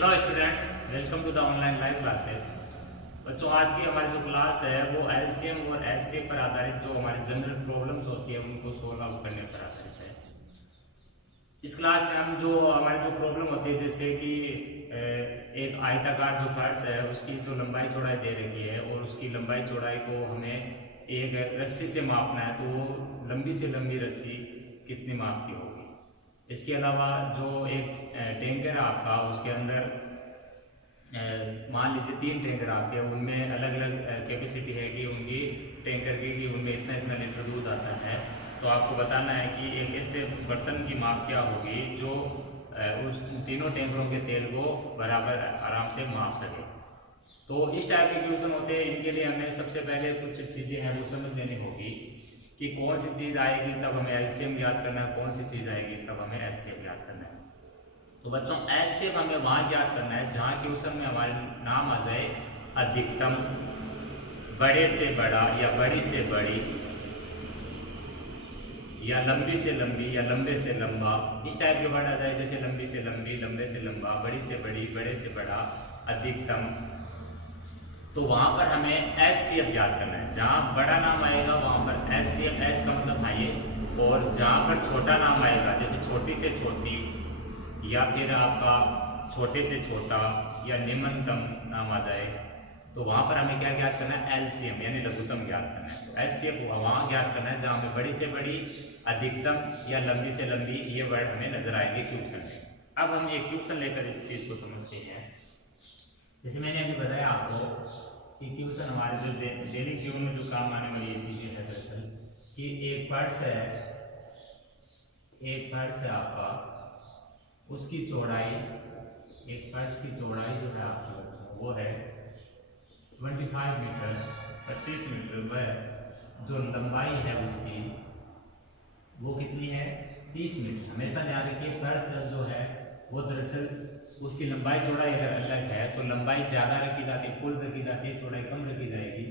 Hello students, welcome to the online live classes. बच्चों, आज की हमारी जो क्लास है वो एलसीएम और एचसीएफ पर आधारित जो हमारी जनरल प्रॉब्लम्स होती है उनको सोल्व आउट करने पर आधारित है। इस क्लास में हम जो हमारी जो प्रॉब्लम होती है, जैसे कि एक आयताकार जो फर्श है उसकी जो लंबाई चौड़ाई दे रखी है और उसकी लंबाई चौड़ाई को हमें एक रस्सी से मापना है, तो वो लंबी से लंबी रस्सी कितनी माप की होगी। इसके अलावा जो एक टैंकर है आपका, उसके अंदर मान लीजिए 3 टैंकर आपके, उनमें अलग अलग कैपेसिटी है कि उनकी टैंकर की कि उनमें इतना इतना लीटर दूध आता है। तो आपको बताना है कि एक ऐसे बर्तन की माप क्या होगी जो उस तीनों टैंकरों के तेल को बराबर आराम से माप सके। तो इस टाइप के क्वेश्चन होते हैं, इनके लिए हमें सबसे पहले कुछ चीज़ें हैं वो समझ लेनी होगी कि कौन सी चीज़ आएगी तब हमें एलसीएम याद करना है, कौन सी चीज़ आएगी तब हमें एचसीएफ याद करना है। तो बच्चों, एचसीएफ हमें वहाँ याद करना है जहाँ क्वेश्चन में हमारे नाम आ जाए अधिकतम, बड़े से बड़ा या बड़ी से बड़ी, या लंबी से लंबी या लंबे से लंबा। इस टाइप के वर्ड आ जाए, जैसे लंबी से लंबी, लंबे से लंबा, बड़ी से बड़ी, बड़े से बड़ा, अधिकतम। तो वहां पर हमें एचसीएफ याद करना है। जहां बड़ा नाम आएगा वहां पर एचसीएफ, एच का मतलब हाईएस्ट, और जहां पर छोटा नाम आएगा जैसे छोटी से छोटी या फिर आपका छोटे से छोटा या निम्नतम नाम आ जाए, तो वहां पर हमें क्या याद करना है, एलसीएम यानी लघुत्तम याद करना है। तो एचसीएफ वहां याद करना है जहां हमें बड़ी से बड़ी, अधिकतम या लंबी से लंबी ये वर्ड हमें नजर आएंगे क्वेश्चन में। अब हम एक क्वेश्चन लेकर इस चीज को समझते हैं। जैसे मैंने अभी बताया आपको कि क्वेश्चन हमारे जो डेली जीवन में जो काम आने वाली ये चीजें है, दरअसल कि एक पर्स है आपका, उसकी चौड़ाई, एक पर्स की चौड़ाई जो है आपकी वो है 25 मीटर, 25 मीटर। वह जो लंबाई है उसकी वो कितनी है, 30 मीटर। हमेशा ध्यान रखिए, पर्स जो है वो दरअसल उसकी लंबाई चौड़ाई अगर अलग है तो लंबाई ज़्यादा रखी जाती है, फुल रखी जाती है, चौड़ाई कम रखी जाएगी,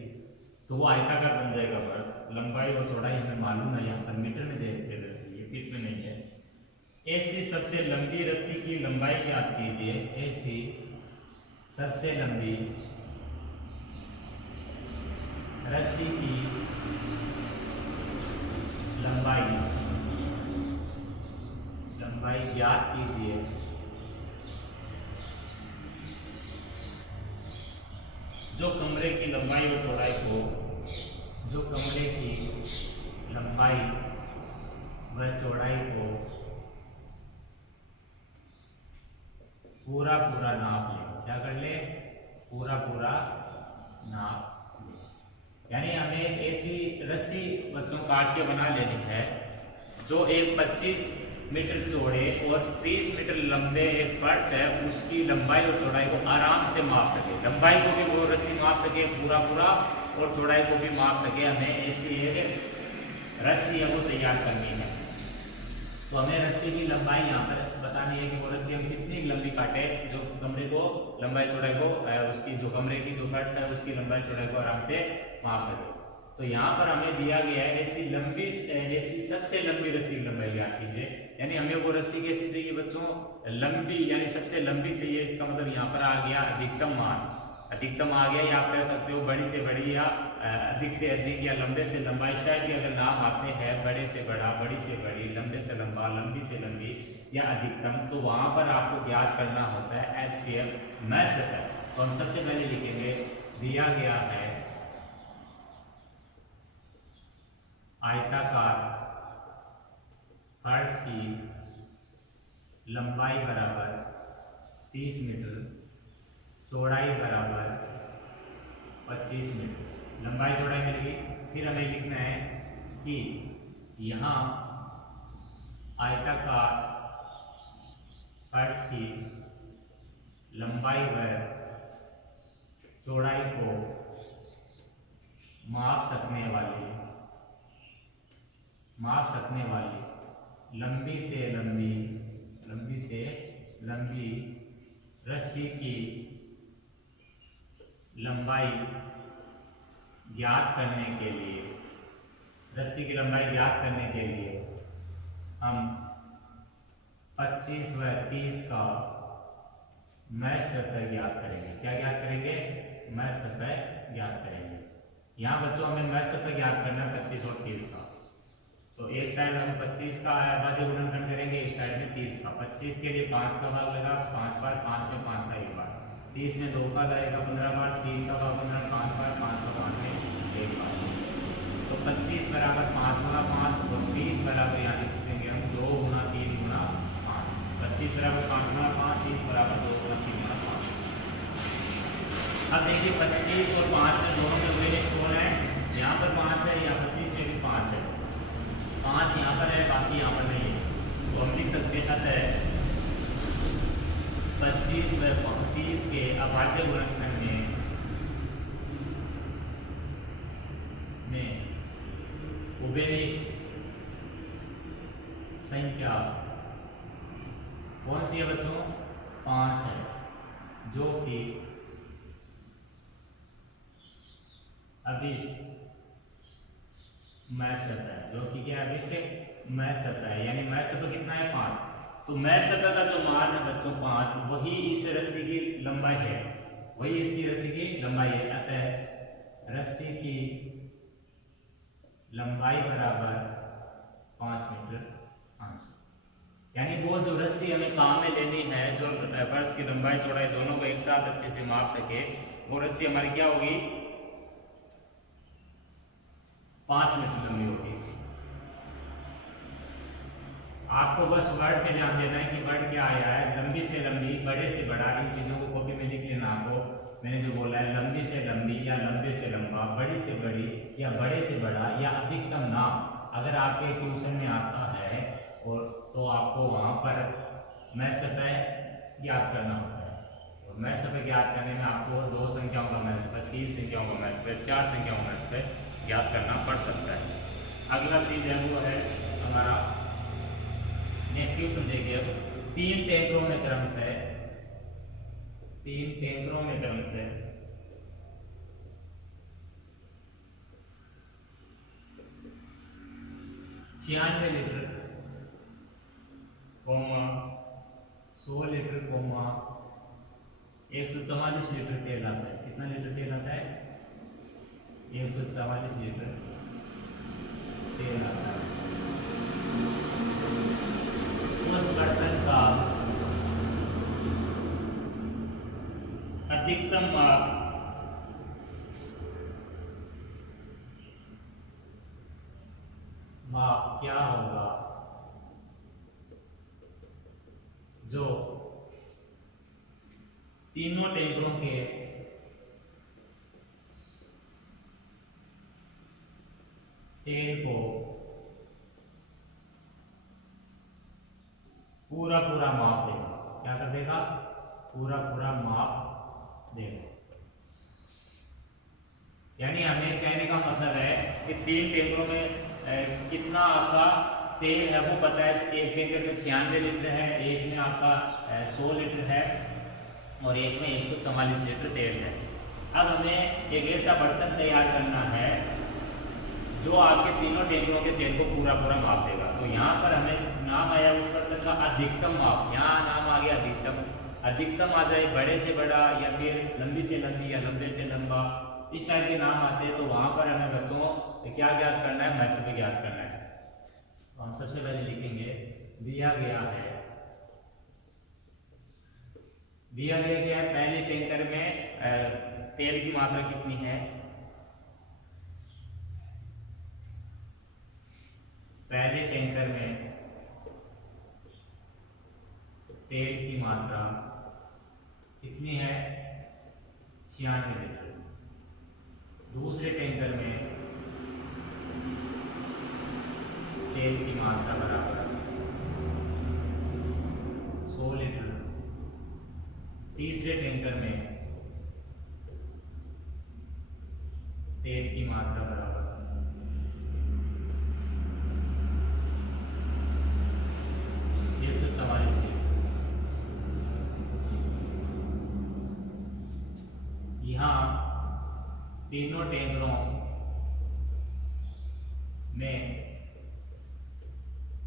तो वो आयताकार बन जाएगा पर्स। लंबाई और चौड़ाई हमें मालूम है, यहाँ पर मीटर में दे देते हैं, दरअसल ये फीट में नहीं है। ऐसी सबसे लंबी रस्सी की लंबाई ज्ञात कीजिए। ऐसी सबसे लंबी रस्सी की लंबाई ज्ञात कीजिए। जो कमरे की लंबाई और चौड़ाई को, जो कमरे की लंबाई व चौड़ाई को पूरा पूरा नाप ले। क्या कर ले, पूरा पूरा नाप ले। यानी हमें ऐसी रस्सी बच्चों काट के बना लेनी है जो एक 25 मीटर चौड़े और 30 मीटर लंबे एक पर्स है उसकी लंबाई और चौड़ाई को आराम से माप सके। लंबाई को भी वो रस्सी माप सके पूरा पूरा और चौड़ाई को भी माप सके। हमें ऐसी एक रस्सी है वो तैयार करनी है। तो हमें रस्सी की लंबाई यहाँ पर बतानी है कि वो रस्सी हम कितनी लंबी काटे जो कमरे को लंबाई चौड़ाई को, उसकी जो कमरे की जो फर्श है उसकी लंबाई चौड़ाई को आराम से माप सके। तो यहाँ पर हमें दिया गया है ऐसी सबसे लंबी रस्सी की लंबाई ज्ञात कीजिए। यानी हमें वो रस्सी कैसी चाहिए बच्चों, लंबी, यानी सबसे लंबी चाहिए। इसका मतलब यहाँ पर आ गया अधिकतम मान, अधिकतम आ गया, या आप कह सकते हो बड़ी से बड़ी या अधिक से अधिक या लंबे से लंबा। इस टाइप के अगर नाम आते हैं, बड़े से बड़ा, बड़ी से बड़ी, लंबे से लंबा, लंबी से लंबी या अधिकतम, तो वहां पर आपको ज्ञात करना होता है एचसीएफ मैथड। तो हम सबसे पहले लिखेंगे, दिया गया है आयताकार फर्श की लंबाई बराबर 30 मीटर, चौड़ाई बराबर 25 मीटर। लंबाई चौड़ाई मिल गई। फिर हमें लिखना है कि यहाँ आयताकार फर्श की लंबाई व चौड़ाई को माप सकने वाली लंबी से लंबी रस्सी की लंबाई ज्ञात करने के लिए, रस्सी की लंबाई ज्ञात करने के लिए हम 25 व 30 का मैश सतह ज्ञात करेंगे। क्या ज्ञात करेंगे? मैश सतह ज्ञात करेंगे। यहाँ बच्चों हमें मैश सतह ज्ञात करना है 25 और 30 का। तो एक साइड हम 25 का आबादी गुणनखंड करेंगे, एक साइड में 30 का। 25 के लिए 5 का भाग लगा, 5 बार, 5 में 5 का एक बार, 30 में 2 का जाएगा 15 बार, 3 का भाग 15, 5 बार, 5 का 5 में एक बार। तो 25 बराबर 5 गुना 5 और 30 बराबर यहाँ लिख देंगे हम 2 गुना 3 गुना 5। 25 बराबर 5 गुना 5, 30 बराबर 2 गुना 3 गुना 5। अब देखिए 25 और 5 में दोनों में वही कौन है? यहाँ पर 5 है, यहाँ 25 में भी 5 है। 5 यहाँ पर है, बाकी यहाँ पर नहीं है। तो हम लिख सकते हैं अतः 25 व 30 के अभाज्य गुणनखंड में उभयनिष्ठ संख्या कौन सी है बच्चों? 5 है, जो कि अभिष्ट मैश सतह है, जो कि क्या अभिष्ट मैश सतह है। यानी मैश सतह कितना है? 5। तो मैश सतह का जो मान है बच्चों 5, वही इस रस्सी की लंबाई है, वही इसकी रस्सी की लंबाई है। अतः रस्सी की लंबाई बराबर 5 मीटर 500। यानी वो जो रस्सी हमें काम में लेनी है, जो फर्श की लंबाई चौड़ाई दोनों को एक साथ अच्छे से माप सके, वो रस्सी हमारी क्या होगी? 5 मीटर लंबी होगी। आपको बस वर्ड पे ध्यान देना है कि वर्ड क्या आया है, लंबी से लंबी, बड़े से बड़ा। इन चीजों को कॉपी में लिख लेना। आपको मैंने जो बोला है लंबी से लंबी या लंबे से लंबा, बड़ी से बड़ी या बड़े से बड़ा या अधिकतम नाम, अगर आपके ट्यूशन में आता है और तो आपको वहां पर मैश सतह ज्ञात करना होता है। और मैश सतह ज्ञात करने में आपको 2 संख्याओं का मैश सतह, 3 संख्याओं का मैश सतह, 4 संख्याओं का मैश सतह ज्ञात करना पड़ सकता है। अगला चीज है वो है हमारा नेगेटिव। देखिए अब 3 टैंकरों में क्रमशः 96 लीटर, 100 लीटर, 144 लीटर तेल आता है। कितना लीटर तेल आता है? 144 लीटर तेल आता है। उस बर्तन का अधिकतम माप क्या होगा जो तीनों टैंकरों के तेल को पूरा माप देगा? क्या कर देगा? पूरा माप देगा। यानी हमें कहने का मतलब है कि 3 टैंकरों में कितना आपका तेल है वो पता है। एक टैंकर में 96 लीटर है, एक में आपका 100 लीटर है और एक में 144 लीटर तेल है। अब हमें एक ऐसा बर्तन तैयार करना है जो आपके तीनों टैंकरों के तेल को पूरा माप देगा। तो यहाँ पर हमें नाम आया उस बर्तन का अधिकतम माप। यहाँ नाम आ गया अधिकतम आ जाए बड़े से बड़ा या फिर लंबी से लंबी या लंबे से लंबा, इस टाइप के नाम आते हैं। तो वहां पर हमें बच्चों क्या ज्ञात करना है? मैश सतह ज्ञात करना है। तो हम सबसे पहले लिखेंगे दिया गया है पहले टैंकर में तेल की मात्रा कितनी है? पहले टैंकर में तेल की मात्रा कितनी है? 96 लीटर। दूसरे टैंकर में तेल की मात्रा बराबर 100 लीटर। तीसरे टैंकर में तेल की मात्रा बराबर 144 लीटर। यहाँ तीनों टैंकरों में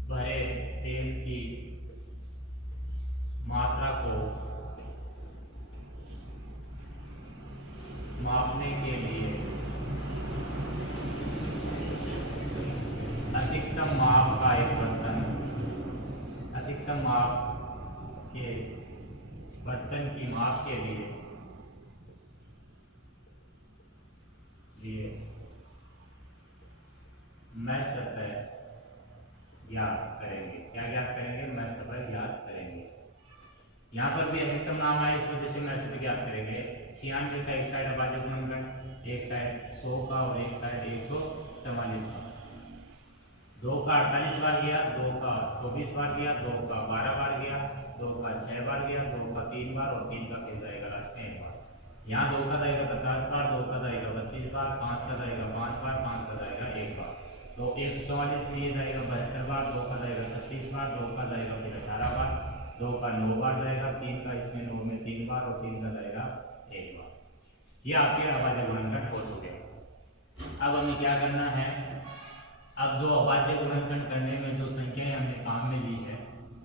भरे तेल की मात्रा को अधिकतम माप का एक बर्तन, अधिकतम माप के बर्तन की माप के लिए मैं सतह ज्ञात करेंगे। क्या ज्ञात करेंगे? मैं सतह ज्ञात करेंगे। यहाँ पर भी अधिकतम नाम आए, इस वजह से मैं सतह ज्ञात करेंगे। 96 का एक साइड अभाज्य गुणनखंड, एक साइड 100 का और एक साइड 144 का। 2 का 48 बार गया, 2 का 24 बार गया, 2 का 12 बार गया, 2 का 6 बार गया, 2 का 3 बार और 3 का फिर जाएगा लास्ट में 1 बार। यहाँ 2 का जाएगा 50 बार, 2 का जाएगा 25 बार, 5 का जाएगा 5 बार, 5 का जाएगा 1 बार। तो 144 में ये जाएगा 72 बार, 2 का जाएगा 36 बार, 2 का जाएगा फिर 18 बार, 2 का 9 बार जाएगा, 3 का इसमें 9 में 3 बार और 3 का जाएगा 1 बार। ये आपके अभाज्य गुणनखंड हो चुके हैं। अब हमें क्या करना है? अब जो अभाज्य गुणनखंड करने में जो संख्याएं हमने काम में ली है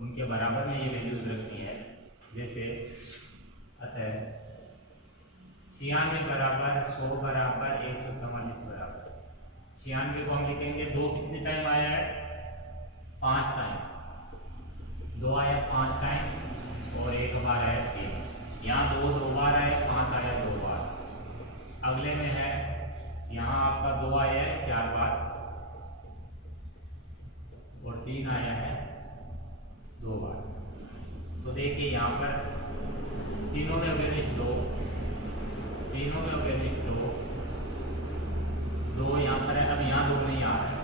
उनके बराबर में ये वैल्यूज रखनी है। जैसे अतः 96 बराबर 100 बराबर 144 बराबर 96 को हम लिखेंगे 2 कितने टाइम आया है? 5 टाइम। 2 आया 5 टाइम और 1 बार आया 3। यहाँ 2 बार आया, 5 आया 2 बार। अगले में है यहाँ आपका 2 आया है 4 बार और 3 आया है 2 बार। तो देखिए यहाँ पर तीनों में अवयनिष्ठ 2, तीनों में अवयनिष्ठ 2 यहाँ पर है। अब यहाँ 2 नहीं आ रहा है,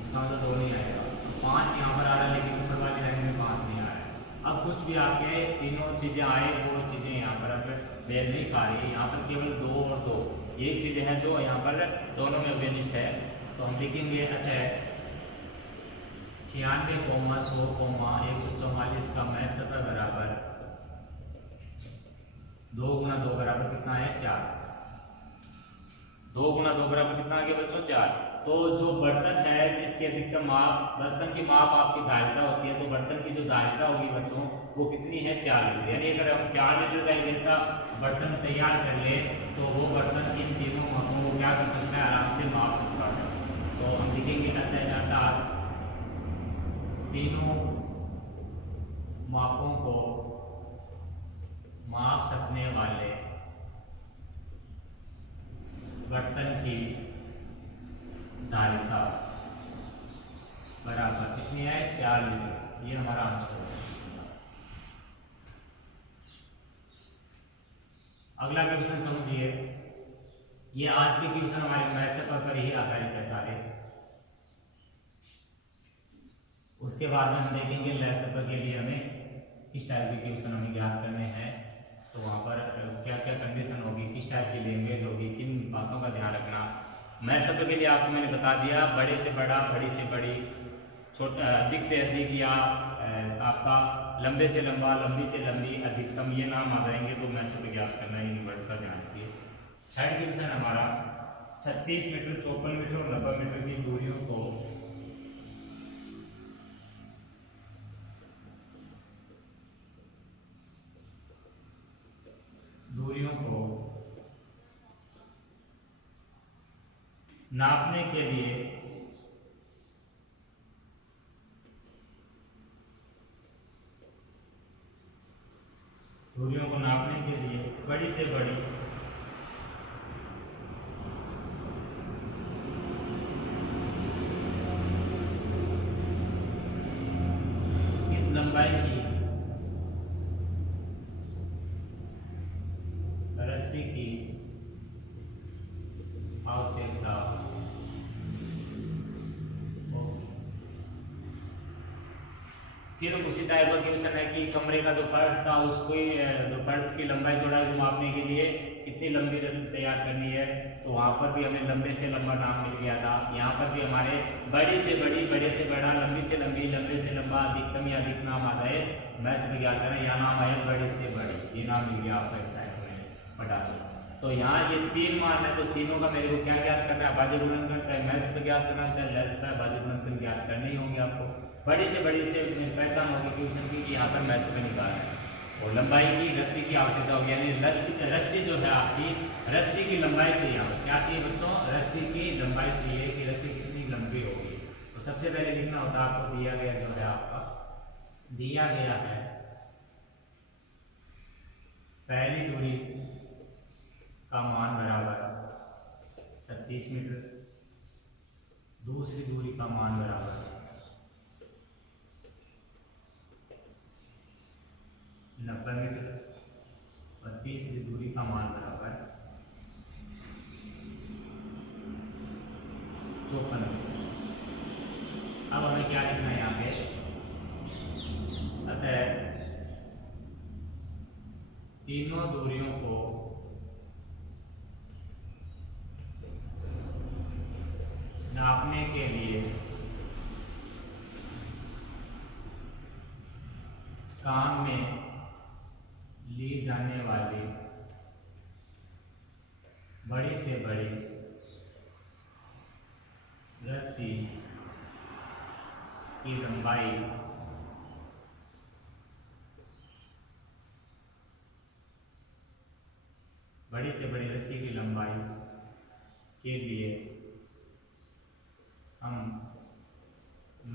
इसका मतलब 2 नहीं आएगा। 5 यहाँ पर आ रहा है लेकिन ऊपर वाली लाइन में 5 नहीं आ रहा है। अब कुछ भी आपके तीनों चीजें आए, वो चीजें यहाँ पर अब मेल नहीं खा रही है। यहाँ पर केवल 2 और 2 ये चीजें हैं जो यहाँ पर दोनों में अवयनिष्ठ है। तो हम लिखेंगे अच्छा 96, 100, 144 का मैं सतह बराबर 2 गुना 2 बराबर कितना है? 4। 2 गुना 2 बराबर कितना आ गया बच्चों? 4। तो जो बर्तन है जिसके अधिकतम माप, बर्तन की माप आपकी दायरा होती है, तो बर्तन की जो दायरा होगी बच्चों वो कितनी है? 4 लीटर। यानी अगर हम 4 लीटर का एक ऐसा बर्तन तैयार कर ले तो वो बर्तन इन तीनों मापों को क्या कर सकता है? आराम से माप सकता है। तो हम लिखेंगे अर्थात तीनों मापों को माप सकने वाले बर्तन की धारिता बराबर कितनी है? 4 लीटर। ये हमारा आंसर है। अगला क्वेश्चन समझिए। ये आज के क्वेश्चन हमारे मैथ्स पर ही आधारित है सारे। उसके बाद में हम देखेंगे लेस के लिए हमें किस टाइप के क्वेश्चन हमें ज्ञात करने हैं, तो वहाँ पर क्या क्या कंडीशन होगी, किस टाइप की लैंग्वेज होगी, किन बातों का ध्यान रखना। मैं सब के लिए आपको मैंने बता दिया, बड़े से बड़ा, बड़ी से बड़ी, छोटा अधिक से अधिक या आपका लंबे से लंबा, लंबी से लंबी, अधिकतम, ये नाम आ जाएंगे तो मैं सब ज्ञात करना है। इन वर्ड का ध्यान रखिए। थर्ड क्वेश्चन हमारा 36 मीटर, 54 मीटर और 90 मीटर की दूरियों को नापने के लिए दूरियों को नापने के लिए बड़ी से बड़ी इस लंबाई की रस्सी की आवश्यकता होगी। फिर उसी टाइप का क्वेश्चन है कि कमरे का जो फर्श था उसको जो फर्श की लंबाई चौड़ाई को मापने के लिए कितनी लंबी रस्सी तैयार करनी है, तो वहाँ पर भी हमें लंबे से लंबा नाम मिल गया था। यहाँ पर भी हमारे बड़ी से बड़ी, बड़े से बड़ा, लंबी से लंबी, लंबे से लंबा, अधिकतम या अधिक नाम आता है। मैं से क्या करें, यहाँ नाम आया बड़े से बड़ी, ये नाम मिल गया आपका इस टाइप में पटा दो। तो यहाँ ये 3 मान है, तो तीनों का मेरे को क्या ज्ञात करना है, अभाज्य गुणनखंड, चाहे मैथ्स पे ज्ञात करना चाहे लेस पे, अभाज्य गुणनखंड ज्ञात करने ही होंगे आपको। बड़ी से पहचान होगी क्वेश्चन की कि यहाँ पर मैथ्स पे निकाल है। और लंबाई की रस्सी की आवश्यकता होगी, यानी रस्सी जो है आपकी, रस्सी की लंबाई चाहिए। क्या चाहिए बच्चों? रस्सी की लंबाई चाहिए कि रस्सी कितनी लंबी होगी। तो तो सबसे पहले लिखना होता है आपको दिया गया जो है आपका दिया गया है पहली दूरी का मान बराबर 36 मीटर, दूसरी दूरी का मान बराबर 90 मीटर और तीसरी दूरी का मान बराबर 54 मीटर। अब हमें क्या लिखना है यहाँ पे, अतः तीनों दूरियों को नापने के लिए काम में ली जाने वाली बड़ी से बड़ी रस्सी की लंबाई बड़ी से बड़ी रस्सी की लंबाई के लिए हम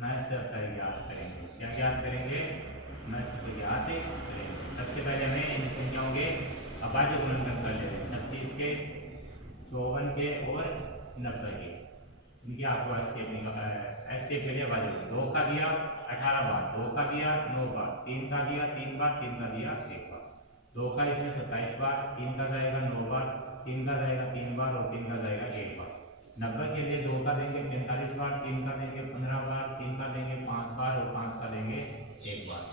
मैसर ज्ञात करेंगे। क्या ज्ञात करेंगे? मैसर ज्ञात करेंगे। सबसे पहले हमें इन संख्याओं के अभाज्य गुणनखंड कर लेते हैं, 36 के, 54 के और 90 के। इनके आपको ऐसे पहले अभाज्य 2 का दिया 18 बार, 2 का दिया 9 बार, 3 का दिया 3 बार, 3 का दिया 1 बार, 2 का इसमें 27 बार, 3 का जाएगा 9 बार, 3 का जाएगा 3 बार और 3 का जाएगा 1 बार। 90 के लिए 2 का देंगे 45 बार, 3 का देंगे 15 बार, 3 का देंगे 5 बार और 5 का देंगे 1 बार।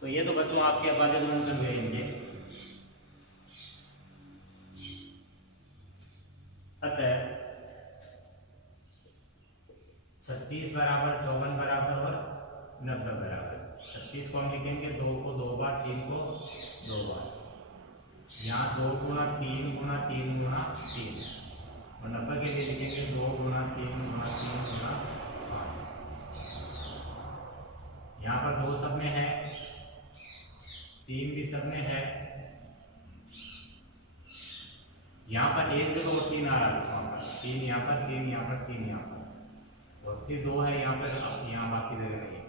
तो ये तो बच्चों आपके अभाज्य गुणनखंड हुए इनके। अतः 36 बराबर 54 बराबर और 90 बराबर। 36 को हम लिखेंगे 2 को 2 बार, 3 को 2 बार, यहाँ 2 गुणा 3 गुणा 3 गुणा 3 और 90 के लिए लिखेंगे 2 गुणा 3 गुणा 3 गुणा 5। यहाँ पर 2 सब में है, 3 भी सब में है, यहाँ पर 1 जगह और 3 आ रहा है, 3 यहाँ पर 3 यहाँ पर 3 यहाँ पर और फिर 2 है यहाँ पर, यहाँ बाकी जगह नहीं है।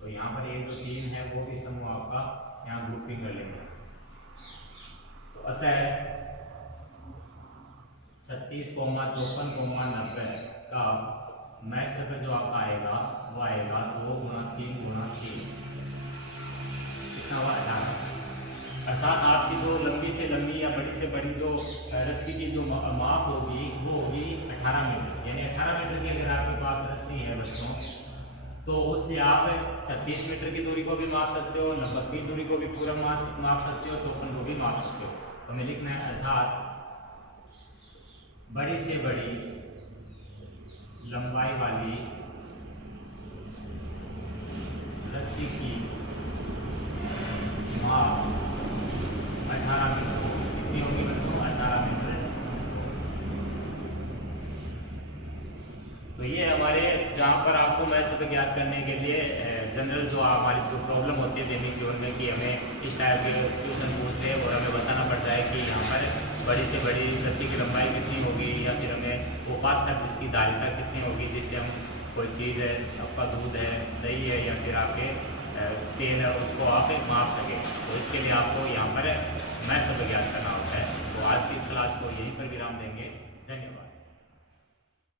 तो यहाँ पर 1 जो 3 है वो भी समूह आपका यहाँ ग्रुपिंग कर लेंगे। तो अतः 36, 54, 90 का मैसर जो आपका आएगा वो आएगा 2 गुणा 3 गुणा 3, कितना हुआ 18। अर्थात आपकी जो लंबी से लंबी या बड़ी से बड़ी जो रस्सी की जो माप होगी वो होगी 18 मीटर। यानी 18 मीटर की अगर आपके पास रस्सी है बच्चों, तो उससे आप 36 मीटर की दूरी को भी माप सकते हो, 90 की दूरी को भी पूरा माप सकते हो, 54 को भी माप सकते हो। तो हमें लिखना है अर्थात बड़ी से बड़ी लंबाई वाली रस्सी की माप 18 मीटर कितनी होगी बच्चों? 18 मीटर। तो ये हमारे जहाँ पर आपको मैथ्स ज्ञात करने के लिए जनरल जो हमारी जो प्रॉब्लम होती है दैनिक जीवन में कि हमें इस टाइप के क्वेश्चन पूछते हैं और हमें बताना पड़ता है कि यहाँ पर बड़ी से बड़ी रस्सी की लंबाई कितनी होगी, या फिर हमें वो पाथर जिसकी धारिता कितनी होगी जिससे हम कोई चीज़ है, आपका दूध है, दही है या फिर आपके तेल है उसको आप माप सकें। तो इसके लिए आपको यहाँ पर मैथ्स ज्ञात करना होता है। तो आज की इस क्लास को यहीं पर विराम देंगे। धन्यवाद।